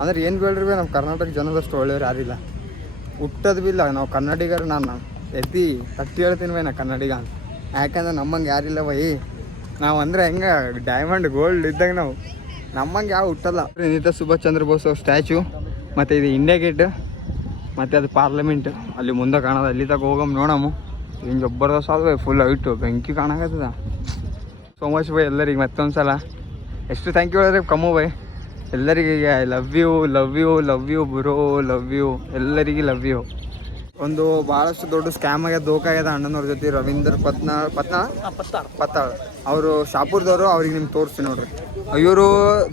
ಅಂದ್ರೆ ಏನು ಬೇಡ್ರಿ ಬಿ ನಮ್ಮ ಕರ್ನಾಟಕ ಜನದಷ್ಟು ಒಳ್ಳೆಯವ್ರು ಯಾರಿಲ್ಲ. ಹುಟ್ಟದ್ ಬಿ ಇಲ್ಲ ನಾವು ಕನ್ನಡಿಗರು ನಾನು. ಎತ್ತಿ ತಟ್ಟಿ ಹೇಳ್ತೀನಿ ಬೈ ನಾ ಕನ್ನಡಿಗ ಅಂತ. ಯಾಕಂದ್ರೆ ನಮ್ಮಂಗೆ ಯಾರಿಲ್ಲ ಬೈ. ನಾವು ಅಂದ್ರೆ ಹೆಂಗೆ ಡೈಮಂಡ್ ಗೋಲ್ಡ್ ಇದ್ದಾಗ ನಾವು. ನಮ್ಮಂಗೆ ಯಾವ ಹುಟ್ಟಲ್ಲ. ನೇತಾ ಸುಭಾಷ್ ಚಂದ್ರ ಬೋಸ್ ಅವ್ರ ಸ್ಟ್ಯಾಚು ಮತ್ತು ಇದು ಇಂಡಿಯಾ ಗೇಟ್ ಮತ್ತು ಅದು ಪಾರ್ಲಿಮೆಂಟ್ ಅಲ್ಲಿ ಮುಂದೆ ಕಾಣೋದು, ಅಲ್ಲಿ ತಗ ಹೋಗಮ್ ನೋಡಮ್ಮ ಹಿಂಗೆ ಜಬರ್ದಸ್ತ್ ಆದ ಫುಲ್ ಐಟು ಬೆಂಕಿ ಕಾಣಕತ್ತದ. ಸೋ ಮಚ್ ಬೈ ಎಲ್ಲರಿಗೆ ಮತ್ತೊಂದು ಸಲ ಎಷ್ಟು ಥ್ಯಾಂಕ್ ಯು ಹೇಳಿದ್ರೆ, ಕಮ್ಮು ಬೈ. ಎಲ್ಲರಿಗೆ I love you love you love you bro love you ಎಲ್ಲರಿಗೆ ಲವ್ ಯು ಒಂದು ಭಾಳಷ್ಟು ದೊಡ್ಡ ಸ್ಕ್ಯಾಮ್ ಆಗ್ಯದ ದೋಖ ಆಗ್ಯದ ಅಣ್ಣನವ್ರ ಜೊತೆ ರವೀಂದ್ರ ಪತ್ನಾ ಪತ್ನಾ? ಪತ್ತಾಳ್. ಅವರು ಶಾಪುರ್ದವರು ಅವ್ರಿಗೆ ನಿಮ್ಗೆ ತೋರಿಸ್ತೀನಿ ನೋಡ್ರಿ. ಇವರು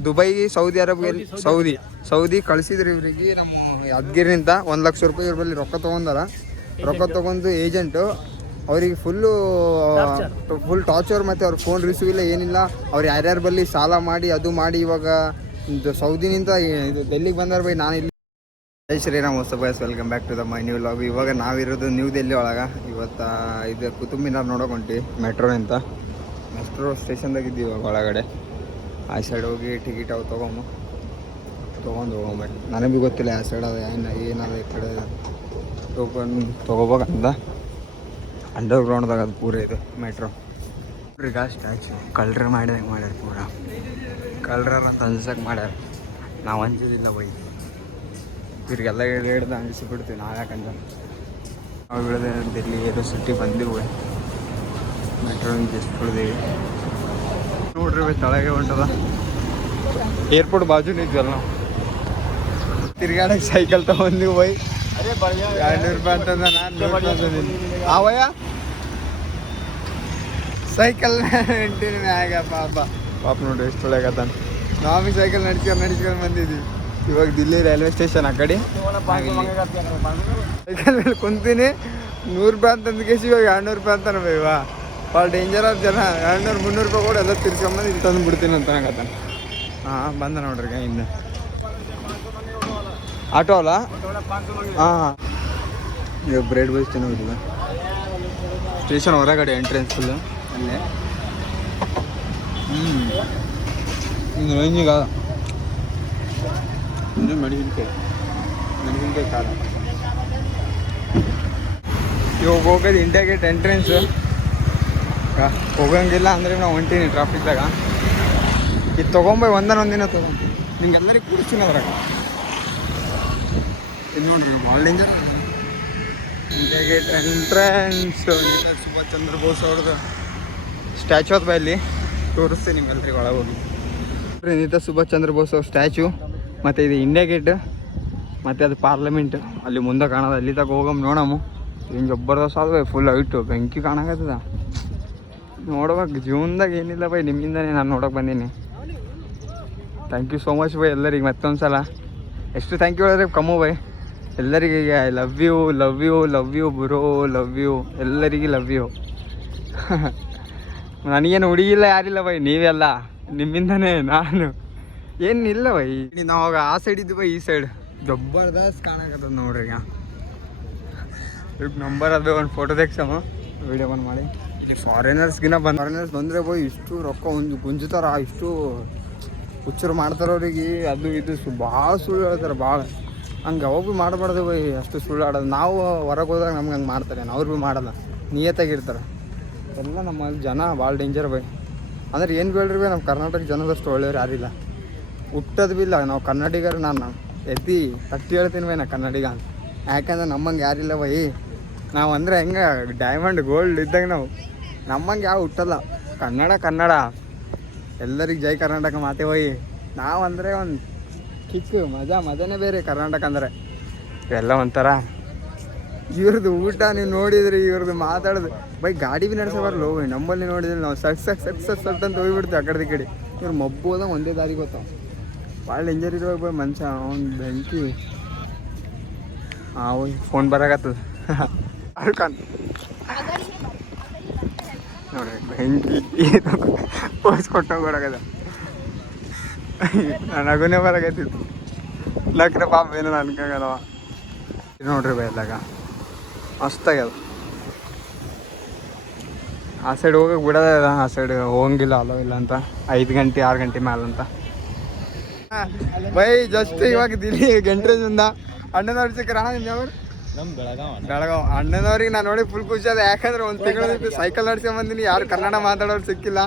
Dubai Saudi Arabia Saudi Saudi. ಕಳಿಸಿದ್ರಿ ಇವ್ರಿಗೆ ನಮ್ಮ ಯಾದಗಿರಿನಿಂದ ಒಂದು ಲಕ್ಷ ರೂಪಾಯಿ ಇವ್ರ ಬಳಿ ರೊಕ್ಕ ತೊಗೊಂಡಾರ. ರೊಕ್ಕ ತೊಗೊಂಡು ಏಜೆಂಟು ಅವರಿಗೆ ಫುಲ್ಲು ಫುಲ್ ಟಾರ್ಚರ್ ಮತ್ತು ಅವ್ರ ಫೋನ್ ರಿಸೀವ್ ಇಲ್ಲ ಏನಿಲ್ಲ. ಅವ್ರು ಯಾರ್ಯಾರ ಬಳಿ ಸಾಲ ಮಾಡಿ ಅದು ಮಾಡಿ ಇವಾಗ ಸೌದಿನಿಂದ ಇದು ಡೆಲ್ಲಿಗೆ ಬಂದಾರ ಬೈ ನಾನು ಇಲ್ಲಿ ಜೈ ಶ್ರೀರಾಮ್ ಹೊಸ boys, welcome back to the my new vlog ಇವಾಗ ನಾವಿರೋದು ನ್ಯೂ ಡೆಲ್ಲಿ ಒಳಗೆ. ಇವತ್ತು ಇದು ಕುತುಬ್ ಮಿನಾರ್ ನೋಡೋಕೆ ಮೆಟ್ರೋ ಅಂತ. ಮೆಟ್ರೋ ಸ್ಟೇಷನ್ದಾಗ ಇದ್ದೀವಿ ಇವಾಗ ಒಳಗಡೆ. ಆ ಸೈಡ್ ಹೋಗಿ ಟಿಕೆಟ್ ಅವು ತೊಗೊಂಬ. ತೊಗೊಂಡು ಹೋಗೋಂಬಿ ನನಗೆ ಗೊತ್ತಿಲ್ಲ ಆ ಸೈಡ್ ಅದು, ಏನು, ಏನದ ಈ ಕಡೆ ತೊಗೊಂಡು ತೊಗೋಬೇಕಂತ. ಅಂಡರ್ ಗ್ರೌಂಡ್ದಾಗ ಅದು ಪೂರ ಇದು, ಮೆಟ್ರೋ. ಈಗ ಸ್ಟ್ಯಾಚು ಕಳ್ರೆ ಮಾಡಿದಂಗೆ ಮಾಡ್ಯಾರ ಪೂರ. ಕಳ್ರ ಅಂತ ಅನ್ಸಕ್ಕೆ ಮಾಡ್ಯಾರ. ನಾವು ಅಂಜೋದಿಲ್ಲ ಬೈ. ಇವ್ರಿಗೆಲ್ಲ ಹಿಡ್ದು ಹಿಡ್ದು ಬಿಡ್ತೀವಿ ನಾವು ಯಾಕಂದ್ರೆ ನಾವು ಇಳಿದ ಡೆಲ್ಲಿ ಏನೋ ಸುಟ್ಟಿ ಬಂದಿವು. ಮೆಟ್ರೋ ಎಷ್ಟು ಉಳಿದೀವಿ ನೋಡ್ರಿ ಬೈ, ತಳಗೆ ಹೊಂಟದ. ಏರ್ಪೋರ್ಟ್ ಬಾಜು ನಿಂತಲ್ಲ ನಾವು. ತಿರ್ಗಾಡಕ್ಕೆ ಸೈಕಲ್ ತಗೊಂಡಿವಿ ಬೈ. ಎರಡ್ನೂರು ರೂಪಾಯಿ ಅಂತಂದ ನಾನು ಆವಯ್ಯ? ಸೈಕಲ್ ಮ್ಯಾಗ ಪಾಪ. ಪಾಪ ನೋಡ್ರಿ ಎಷ್ಟು ಒಳಗತ್ತಾನ ನಾವು ಸೈಕಲ್ ನಡ್ಕೊಂಡು ನಡ್ಕೊಂಡು ಬಂದಿದ್ವಿ. ಇವಾಗ ದಿಲ್ಲಿ ರೈಲ್ವೆ ಸ್ಟೇಷನ್ ಆ ಕಡೆ. ಸೈಕಲ್ ಮೇಲೆ ಕುಂತೀನಿ. ನೂರು ರೂಪಾಯಿ ಅಂತ ಕೇಸಿ ಇವಾಗ ಎರಡ್ನೂರು ರೂಪಾಯಿ ಅಂತಾನೆ ಬೇವ ಭಾಳ ಡೇಂಜರ್ ಆದ ಜನ. ಎರಡ್ನೂರು, ಮುನ್ನೂರು ರೂಪಾಯಿ ಕೂಡ, ಎಲ್ಲ ತಿರ್ಸ್ಕೊಂಬಂದು ಇಲ್ಲಿ ತಂದು ಬಿಡ್ತೀನಿ ಅಂತ ಅನ್ನಕತ್ತಾನ ಹಾಂ, ಬಂದ ನೋಡ್ರಿ ಇನ್ನು ಆಟೋ ಅಲ್ಲ? ಹಾಂ ಹಾಂ. ಇವಾಗ ಬ್ರೆಡ್ ಬೈಸ್ ಚೆನ್ನಾಗಿಲ್ಲ ಸ್ಟೇಷನ್ ಹೊರಗಡೆ ಎಂಟ್ರೆನ್ಸ್ ಫುಲ್ ಅಲ್ಲೇ. ಹ್ಞೂ ಇನ್ನು ರೇಂಜಿಗ ಇನ್ನು ಮೆಣಸಿನ್ಕಾಯಿ ಮೆಣಸಿನ್ಕಾಯಿ ಕಾಲ. ಇವಾಗ ಹೋಗೋದು ಇಂಡಿಯಾ ಗೇಟ್ ಎಂಟ್ರೆನ್ಸ್ ಹೋಗಂಗಿಲ್ಲ ಅಂದ್ರೆ ನಾವು ಹೊಂಟೀನಿ ಟ್ರಾಫಿಕ್ದಾಗ ಇದು ತೊಗೊಂಬೈ ಒಂದನ ಒಂದಿನ ತೊಗೊಂಡು ನಿಮ್ಗೆಲ್ಲರಿಗೆ ಕೂಡಿಸ್ತೀನಿ ಅದ್ರಾಗ. ಇದು ನೋಡ್ರಿ ಭಾಳ danger India gate entrance Subhash Chandra Bose ಅವ್ರದ್ದು ಸ್ಟ್ಯಾಚು ಅದ ಇಲ್ಲಿ ತೋರಿಸ್ತೀನಿ ನಿಮ್ಗೆಲ್ರಿಗೆ ಒಳಗೆ ಹೋಗಿ ಸುಭಾಷ್ ಚಂದ್ರ ಬೋಸ್ ಅವ್ರ ಸ್ಟ್ಯಾಚು, ಮತ್ತು ಇದು ಇಂಡಿಯಾ ಗೇಟ್ ಮತ್ತು ಅದು ಪಾರ್ಲಿಮೆಂಟ್ ಅಲ್ಲಿ ಮುಂದೆ ಕಾಣೋದು, ಅಲ್ಲಿ ತಗ ಹೋಗಮ್ ನೋಡಮ್ಮ ಹಿಂಗೆ ಒಬ್ಬರದಸ ಆದ ಫುಲ್ ಐಟು ಬೆಂಕಿ ಕಾಣಕತ್ತದ. ನೋಡ್ಬೇಕು, ಜೀವನದಾಗ ಏನಿಲ್ಲ ಬೈ ನಿಮ್ಮಿಂದನೇ ನಾನು ನೋಡೋಕೆ ಬಂದೀನಿ. Thank you so much bye ಎಲ್ಲರಿಗೆ ಮತ್ತೊಂದು ಸಲ ಎಷ್ಟು ಥ್ಯಾಂಕ್ ಯು ಹೇಳಿದ್ರೆ ಕಮ್ಮು ಬೈ ಎಲ್ಲರಿಗೆ I love you love you love you bro love you ಎಲ್ಲರಿಗೆ ಲವ್ ಯು ನನಗೇನು ಹುಡುಗಿಲ್ಲ, ಯಾರಿಲ್ಲ ಬೈ, ನೀವೆಲ್ಲ. ನಿಮ್ಮಿಂದನೇ ನಾನು. ಏನಿಲ್ಲ ಬೈ. ನಾವು ಅವಾಗ ಆ ಸೈಡ್ ಇದ್ದು ಬೈ, ಈ ಸೈಡ್ ಜಬರ್ದಸ್ತ್ ಕಾಣಕತ್ತದ ನೋಡ್ರಿ ಈಗ. ನಂಬರ್ ಅದು, ಒಂದು ಫೋಟೋ ತೆಗ್ಸಮ ವಿಡಿಯೋ ಬಂದು ಮಾಡಿ. ಇಲ್ಲಿ ಫಾರಿನರ್ಸ್ಗಿನ ಬಂದು ಫಾರಿನರ್ಸ್ ಬಂದರೆ ಬೈ, ಇಷ್ಟು ರೊಕ್ಕ ಒಂದು ಗುಂಜುತ್ತಾರ ಇಷ್ಟು ಹುಚ್ಚರು ಮಾಡ್ತಾರವ್ರಿಗೆ. ಅದು ಇದು ಸು ಭಾಳ ಸುಳ್ಳು ಹೇಳ್ತಾರೆ, ಭಾಳ. ಹಂಗೆ ಅವಾಗ ಭೀ ಮಾಡಬಾರ್ದು ಬೈ, ಅಷ್ಟು ಸುಳ್ಳು ಆಡೋದು. ನಾವು ಹೊರಗೆ ಹೋದಾಗ ನಮ್ಗೆ ಹಂಗೆ ಮಾಡ್ತಾರೆ, ಅವ್ರು ಭೀ ಮಾಡಲ್ಲ. ನಿಯತ್ತಾಗಿರ್ತಾರೆ ಎಲ್ಲ ನಮ್ಮ ಜನ ಭಾಳ ಡೇಂಜರ್ ಬೈ. ಅಂದ್ರೆ ಏನು ಬೇಡ್ರಿ ಬೈ ನಮ್ಮ ಕರ್ನಾಟಕ ಜನದಷ್ಟು ಒಳ್ಳೆಯವ್ರು ಯಾರಿಲ್ಲ ಹುಟ್ಟೋದು ಬಿ ಇಲ್ಲ ನಾವು ಕನ್ನಡಿಗರು ನಾನು ಎತ್ತಿ ತಟ್ಟಿ ಹೇಳ್ತೀನಿ ಬೈ ನಾ ಕನ್ನಡಿಗ ಅಂತ. ಯಾಕಂದ್ರೆ ನಮ್ಮಂಗೆ ಯಾರಿಲ್ಲ ಬೈ. ನಾವು ಅಂದರೆ ಹೆಂಗೆ ಡೈಮಂಡ್ ಗೋಲ್ಡ್ ಇದ್ದಾಗ ನಾವು. ನಮ್ಮಂಗೆ ಯಾವ ಹುಟ್ಟಲ್ಲ. ಕನ್ನಡ ಕನ್ನಡ. ಎಲ್ಲರಿಗೆ ಜೈ ಕರ್ನಾಟಕ ಮಾತೆ ಹೋಯ್ ನಾವು ಅಂದರೆ ಒಂದು ಕಿಕ್, ಮಜಾ, ಮಜಾನೇ ಬೇರೆ ಕರ್ನಾಟಕ ಅಂದರೆ. ಎಲ್ಲ ಒಂಥರ. ಇವ್ರದ್ದು ಊಟ ನೀವು ನೋಡಿದ್ರಿ ಇವ್ರದ್ದು ಮಾತಾಡೋದು. ಬೈ, ಗಾಡಿ ಬಿ ನಡೆಸ ಬರಲ್ಲ ಹೋಗಿ ನಮ್ಮಲ್ಲಿ ನೋಡಿದ್ರೆ ನಾವು ಸಟ್ ಸಟ್ ಸಟ್ ಸಟ್ ಸಟ್ ಅಂತ ಹೋಗ್ಬಿಡ್ತೀವಿ ಆ ಕಡೆ ಈ ಕಡೆ. ಇವ್ರು ಮಬ್ಬು ಒಂದೇ ದಾರಿ ಗೊತ್ತಾವ ಭಾಳ ಡೇಂಜರ್ ಇರುವಾಗ ಬೈ ಮನುಷ್ಯ, ಅವ್ನು ಬೆಂಕಿ. ಹಾಂ ಹೋಯ್ ಫೋನ್ ಬರಾಕತ್ತದ. ಅರ್ಕಾನ್ ನೋಡಿ ಬೆಂಕಿ ಪೋಸ್ ಕೊಟ್ಟೋಗ್ಬಿಡಕದ ನನಗುನೇ ಬರಾಕತ್ತಿತ್ತು. ಲಕ್ರ ಪಾಪ ಏನೋ ಅನ್ಕಾಗಲ್ಲವ. ಇದು ನೋಡ್ರಿ ಬೈ ಎಲ್ಲಾಗ. ಮಸ್ತಾಗ್ಯದ ಆ ಸೈಡ್ ಹೋಗಕ್ಕೆ ಬಿಡೋದ ಆ ಸೈಡ್ ಹೋಗಂಗಿಲ್ಲ ಅಲೋ ಇಲ್ಲ ಅಂತ. ಐದು ಗಂಟೆ ಆರು ಗಂಟೆ ಮೇಲೆ ಅಂತ. ಬೈ ಜಸ್ಟ್ ಇವಾಗ ದಿಲ್ಲಿ ಗಂಟ್ರೇಜಿಂದ ಅಣ್ಣನವ್ರ ಸಿಕ್ಕರ ಅಣ್ಣ ನಿಮ್ಮ ಯಾವ್ರು ನಮ್ಮ ಬೆಳಗಾವ ಬೆಳಗಾವ್. ಅಣ್ಣನವ್ರಿಗೆ ನಾನು ನೋಡಿ ಫುಲ್ ಖುಷಿ ಅದ ಯಾಕಂದ್ರೆ ಒಂದು ತಿಂಗಳ ಸೈಕಲ್ ನಡ್ಸ್ಕೊಂಡ್ ಬಂದಿನಿ. ಯಾರು ಕನ್ನಡ ಮಾತಾಡೋರು ಸಿಕ್ಕಿಲ್ಲ.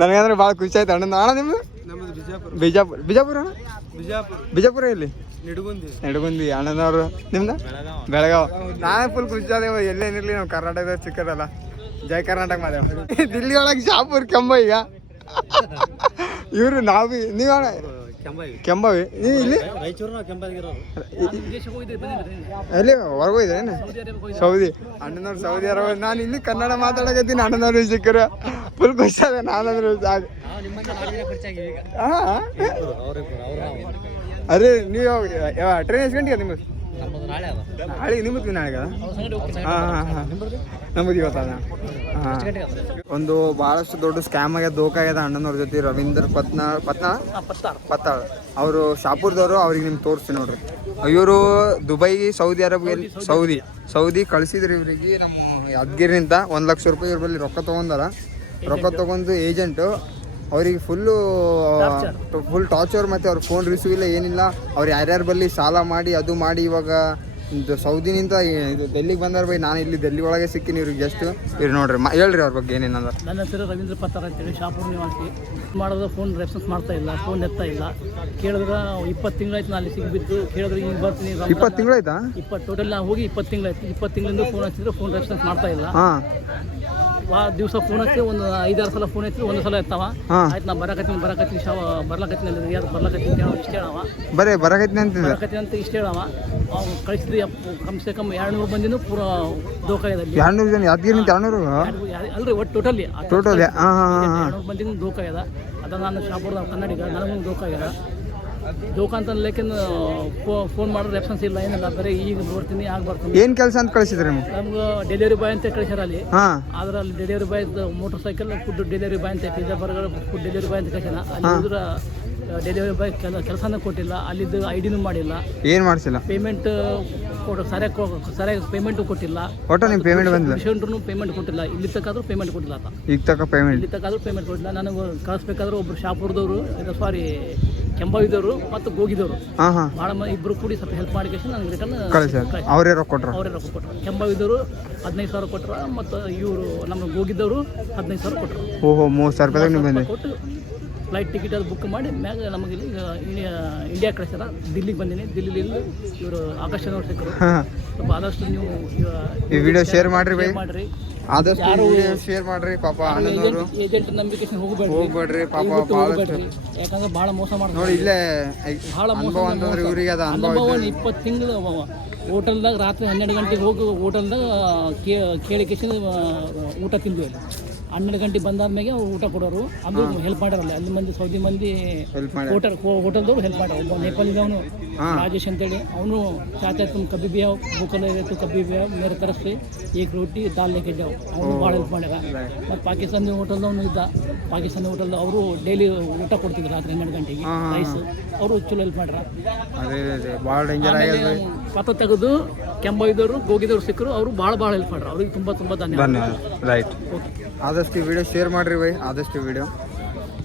ನನಗಂದ್ರೆ ಭಾಳ ಖುಷಿ ಆಯ್ತು. ಅಣ್ಣ ಅಣ್ಣ ನಿಮ್ದು? ಬಿಜಾಪುರ. ಬಿಜಾಪುರ ಬಿಜಾಪುರ ಅಣ್ಣ? ಬಿಜಾಪುರ. ಬಿಜಾಪುರ ಎಲ್ಲಿ? ನಿಡುಗುಂದಿ. ಅಣ್ಣನವರು ನಿಮ್ದು? ಬೆಳಗಾವ. ನಾನು ಫುಲ್ ಖುಷಿ ಅದೇವ ಎಲ್ಲೇನಿರ್ಲಿ ನಾವು ಕರ್ನಾಟಕದ ಚಿಕ್ಕದಲ್ಲ. ಜೈ ಕರ್ನಾಟಕ ಮಾದೇವ. ದಿಲ್ಲಿ ಒಳಗೆ ಶಾಪುರ್ ಕೆಂಬ ಈಗ. ಇವರು ನಾವು ನೀವು ಕೆಂಬಾವಿ. ನೀವು ಇಲ್ಲಿ ಎಲ್ಲಿ? ಹೊರಗೋಯ್ದೇನು ಸೌದಿ ಅಣ್ಣನವ್ರು ಸೌದಿ ಅರವ ನಾನು ಇಲ್ಲಿ ಕನ್ನಡ ಮಾತಾಡಕತ್ತೀನಿ ಅಣ್ಣನವ್ರು ಸಿಕ್ಕರ. ಫುಲ್ ಖುಷಿ ಅದ ನಾನಂದ್ರೆ ಸಾಕು ಅವ್ರು ನಾವು ಟ್ರೈನ್ ಎಷ್ಟು ಗಂಟೆಗೆ ನಿಮ್ಗೆ ನಾಳೆ ನಿಮ್ಮದು ನಾಳೆಗ ಹಾಂ ಹಾಂ ಹಾಂ. ನಮ್ಮದು? ಇವತ್ತದ ಹಾಂ. ಒಂದು ಭಾಳಷ್ಟು ದೊಡ್ಡ ಸ್ಕ್ಯಾಮ್ ಆಗ್ಯದ ದೋಖ ಆಗ್ಯದ ಅಣ್ಣನವ್ರ ಜೊತೆ ರವೀಂದ್ರ ಪತ್ನಾ ಪತ್ನಾ? ಪತ್ತಾಳ್. ಅವರು ಶಾಪುರ್ದವರು ಅವ್ರಿಗೆ ನಿಮ್ಗೆ ತೋರಿಸ್ತೀನಿ ನೋಡ್ರಿ. ಇವರು Dubai Saudi Arab Saudi Saudi. ಕಳಿಸಿದ್ರಿ ಇವ್ರಿಗೆ ನಮ್ಮ ಯಾದಗಿರಿನಿಂದ ಒಂದು ಲಕ್ಷ ರೂಪಾಯಿ ಇವ್ರ ಬಳಿ ರೊಕ್ಕ ತೊಗೊಂಡಾರ. ರೊಕ್ಕ ತೊಗೊಂಡು ಏಜೆಂಟು. ಅವ್ರಿಗೆ ಫುಲ್ಲು ಫುಲ್ ಟಾರ್ಚರ್ ಮತ್ತು ಅವ್ರ ಫೋನ್ ರಿಸೀವ್ ಇಲ್ಲ ಏನಿಲ್ಲ. ಅವ್ರು ಯಾರ್ಯಾರ ಬಲ್ಲಿ ಸಾಲ ಮಾಡಿ ಅದು ಮಾಡಿ ಇವಾಗ ಇದು ಸೌದಿನಿಂದ ಇದು ಡೆಲ್ಲಿಗೆ ಬಂದಾರ ಬೈ ನಾನು ಇಲ್ಲಿ ಡೆಲ್ಲಿ ಒಳಗೆ ಸಿಕ್ಕಿನಿ ಇವ್ರಿಗೆ ಜಸ್ಟ್ ಇವ್ರು ನೋಡ್ರಿ ಹೇಳ್ರಿ ಅವ್ರ ಬಗ್ಗೆ ಏನೇನಲ್ಲ ನನ್ನ ಹೆಸರು ರವೀಂದ್ರ ಪತ್ತಾರ ಅಂತೇಳಿ ಶಾಪೂರ್ ನಿವಾಸಿ. ಮಾಡಿದ್ರೆ ಫೋನ್ ರೆಸ್ಪಾನ್ಸ್ ಮಾಡ್ತಾ ಇಲ್ಲ ಫೋನ್ ಎತ್ತಾ ಇಲ್ಲ. ಕೇಳಿದ್ರೆ ಇಪ್ಪತ್ತು ತಿಂಗಳಾಯ್ತು ನಾನು ಅಲ್ಲಿ ಸಿಗ್ಬಿದ್ದು ಕೇಳಿದ್ರೆ ಈಗ ಬರ್ತೀನಿ ಇಪ್ಪತ್ತು ತಿಂಗಳಾಯ್ತಾ ಇಪ್ಪತ್ತು ಟೋಟಲ್ ನಾವು ಹೋಗಿ ಇಪ್ಪತ್ತು ತಿಂಗಳಾಯ್ತು ಇಪ್ಪತ್ತು ತಿಂಗಳಿಂದ ಫೋನ್ ಹಚ್ಚಿದ್ರೆ ಫೋನ್ ರೆಸ್ಪಾನ್ಸ್ ಮಾಡ್ತಾ ಇಲ್ಲ. ಹಾಂ. ವಾ ದಿವಸ ಫೋನ್ ಹಚ್ಚಿ ಒಂದು ಐದಾರು ಸಲ ಫೋನ್ ಹಚ್ಚಿ ಒಂದು ಸಲ ಎತ್ತಾವ. ಆಯ್ತು ನಾ ಬರಕತ್ತೀನಿ ಬರಕತ್ತೀನಿ ಶವ ಬರ್ಲಕತ್ತೀನಿ ಅಲ್ಲಿ ಯಾರು ಬರ್ಲಕತ್ತೀನಿ ಅಂತ ಹೇಳೋ ಇಷ್ಟ ಹೇಳವ. ಬರೇ ಬರಕತ್ತೀನಿ ಅಂತ ಬರಕತ್ತೀನಿ ಅಂತ ಇಷ್ಟ ಹೇಳವ. ಅವ್ನು ಕಳಿಸಿದ್ರಿ ಕಮ್ ಸೆ ಕಮ್ ಎರಡು ನೂರು ಮಂದಿನೂ ಪೂರ ದೋಕಾಯದಲ್ಲಿ ಎರಡ್ನೂರು ಜನ ಯಾದಗಿರಿ ಎರಡ್ನೂರು? ಅಲ್ರಿ ಒಟ್ಟು ಟೋಟಲಿ. ಟೋಟಲಿ ಹಾಂ ಹಾಂ ಹಾಂ ಹಾಂ. ಎರಡು ಮಂದಿಗೂ ದೋಖ ಆಗ್ಯದ ಅದ ನಾನು ಶಾಪುರದ ಕನ್ನಡಿಗ ನನಗೂ ದೋಖ ಅಂತ ಲೇಕಿನ್ ಫೋನ್ ಮಾಡಿದ್ರೆ ರೆಫರೆನ್ಸ್ ಇಲ್ಲ ಏನಿಲ್ಲ ಬರೀ ಈಗ ಬರ್ತೀನಿ ಆಗ ಬರ್ತೀನಿ. ಏನು ಕೆಲಸ ಅಂತ ಕಳಿಸಿದ್ರಿ ನಿಮ್ಗೆ ನಮ್ಗೆ ಡೆಲಿವರಿ ಬಾಯ್ ಅಂತ ಕಳಿಸ್ಯಾರ ಅಲ್ಲಿ. ಹಾಂ. ಆದ್ರೆ ಅಲ್ಲಿ delivery boy motor cycle food delivery boy ಅಂತ pizza burger food delivery boy ಅಂತ ಕಳಿಸ್ಯಾನ. ಅಲ್ಲಿ ಹೋದ್ರೆ ಡೆಲಿವರಿ ಬಾಯ್ ಕೆಲ ಕೆಲಸನೂ ಕೊಟ್ಟಿಲ್ಲ ಅಲ್ಲಿದ್ದು ಐ ಡಿನೂ ಮಾಡಿಲ್ಲ. ಏನು ಮಾಡಿಸಿಲ್ಲ? ಪೇಮೆಂಟ್ ಕೊಟ್ಟು ಸರಿಯಾಗಿ ಸರಿಯಾಗಿ ಪೇಮೆಂಟು ಕೊಟ್ಟಿಲ್ಲ. ಒಟ್ಟು ಪೇಮೆಂಟ್ ಬಂದಿಲ್ಲ? ಪೇಷಂಟ್ರು ಪೇಮೆಂಟ್ ಕೊಟ್ಟಿಲ್ಲ. ಇಲ್ಲಿ ತಕ್ಕಾದ್ರೂ ಪೇಮೆಂಟ್ ಕೊಟ್ಟಿಲ್ಲ ಆತ. ಈಗ ತಕ್ಕ ಪೇಮೆಂಟ್ ಇಲ್ಲಿ ತಕ್ಕಾದ್ರೂ ಪೇಮೆಂಟ್ ಕೊಟ್ಟಿಲ್ಲ. ನನಗೆ ಕಳಿಸ್ಬೇಕಾದ್ರೆ ಒಬ್ರು ಶಾಪುರದವರು ಸಾರಿ ಕೆಂಬಾವಿದವರು ಮತ್ತು ಗೋಗಿದವರು. ಹಾಂ ಹಾಂ. ಭಾಳ ಮಂದಿ ಇಬ್ಬರು ಕೂಡಿ ಸ್ವಲ್ಪ ಹೆಲ್ಪ್ ಮಾಡಿ ನನಗೆ ರಿಟರ್ನ್ ಕಳಿಸಿ ಅವರೇ ರೊಕ್ಕ ಕೊಟ್ರು. ಅವರೇ ರೊಕ್ಕ ಕೊಟ್ಟರು ಕೆಂಬಾವಿದವರು ಹದಿನೈದು ಸಾವಿರ ಕೊಟ್ಟರು ಮತ್ತು ಇವರು ನಮ್ಮ ಗೋಗಿದವರು ಹದಿನೈದು ಸಾವಿರ ಕೊಟ್ಟರು ಓಹೋ ಮೂವತ್ತು ಸಾವಿರ ರೂಪಾಯಿದಾಗ ನೀವು ಕೊಟ್ಟು ಫ್ಲೈಟ್ ಟಿಕೆಟ್ ಅದು ಬುಕ್ ಮಾಡಿ ಮ್ಯಾಗ ನಮಗೆ ಇಲ್ಲಿ ಇಂಡಿಯಾ ಇಂಡಿಯಾ ಕಳಿಸ್ಯಾರ. ದಿಲ್ಲಿಗೆ ಬಂದೀನಿ. ದಿಲ್ಲಿಲಿ ಇವರು ಆಕಾಶನವ್ರು ಸಿಕ್ಕರು ಸ್ವಲ್ಪ ಆದಷ್ಟು ನೀವು ಈ ವಿಡಿಯೋ ಶೇರ್ ಮಾಡ್ರಿ ಬೈ. ಮಾಡಿರಿ. ಆದಷ್ಟು ವಿಡಿಯೋ ಶೇರ್ ಮಾಡ್ರಿ ಪಾಪ ಅಣ್ಣನವರು. ಏಜೆಂಟ್ ನಂಬಿಕೆ ಹೋಗಬೇಡ್ರಿ. ಹೋಗ್ಬೇಡ್ರಿ ಪಾಪ ಹೋಗ್ಬೇಡ್ರಿ. ಯಾಕಂದ್ರೆ ಭಾಳ ಮೋಸ ಮಾಡ್ತಾರೆ. ನೋಡಿ ಇಲ್ಲೇ ಬಹಳ ಮೋಸ ಅನುಭವ ಅಂತಂದ್ರೆ ಇವರಿಗೆ ಅದು ಅನುಭವ ಇಪ್ಪತ್ತು ತಿಂಗಳು ಹೋಟೆಲ್ದಾಗ ರಾತ್ರಿ ಹನ್ನೆರಡು ಗಂಟೆಗೆ ಹೋಗಿ ಹೋಟೆಲ್ದಾಗ ಕೇಳಿ ಕೇಳಿ ಊಟ ತಿಂದ್ವಿ ಅಲ್ಲಿ. ಹನ್ನೆರಡು ಗಂಟೆ ಬಂದಾದ್ಮೇಲೆ ಅವ್ರು ಊಟ ಕೊಡೋರು. ಅದು ಹೆಲ್ಪ್ ಮಾಡ್ಯಾರಲ್ಲ ಅಲ್ಲಿ ಮಂದಿ ಸೌದಿ ಮಂದಿ ಹೆಲ್ಪ್ ಮಾಡಿ ಹೋಟೆಲ್ ಹೋಟೆಲ್ದವ್ರು ಹೆಲ್ಪ್ ಮಾಡ್ಯಾರ ಒಬ್ಬ ನೇಪಾಳಿದವನು ರಾಜೇಶ್ ಅಂತೇಳಿ. ಅವನು ಚಾತೆ ತುಂಬ ಕಬ್ಬಿ ಬಿಯಾವ್ ಬುಕಲ್ ಇತ್ತು ಕಬ್ಬಿ ಬಿಯಾವ್ ಮೇರೆ ತರಿಸಿ ಈಗ ರೊಟ್ಟಿ ದಾಲ್ ಲೇಕೆ ಜಾವ್ ಅವನು ಭಾಳ ಹೆಲ್ಪ್ ಮಾಡ್ಯಾರ. ಮತ್ತು ಪಾಕಿಸ್ತಾನಿ ಹೋಟೆಲ್ದವನು ಇದ್ದ. ಪಾಕಿಸ್ತಾನಿ ಹೋಟೆಲ್ ಅವರು ಡೈಲಿ ಊಟ ಕೊಡ್ತಿದ್ರು ರಾತ್ರಿ ಹನ್ನೆರಡು ಗಂಟೆಗೆ. ರೈಸ್ ಅವರು ಚಲೋ ಹೆಲ್ಪ್ ಮಾಡ್ಯಾರ. ಪತ ತೆಗೆದು ಕೆಂಬ ಇದ್ದವರು ಗೋಗಿದವರು ಸಿಕ್ಕರು ಅವರು ಭಾಳ ಭಾಳ ಹೆಲ್ಪ್ ಮಾಡ್ರು ಅವ್ರಿಗೆ ತುಂಬ ತುಂಬ ಧನ್ಯವಾದ. ರೈಟ್ ಓಕೆ ಆದಷ್ಟು ವಿಡಿಯೋ ಶೇರ್ ಮಾಡ್ರಿ ಬೈ. ಆದಷ್ಟು ವಿಡಿಯೋ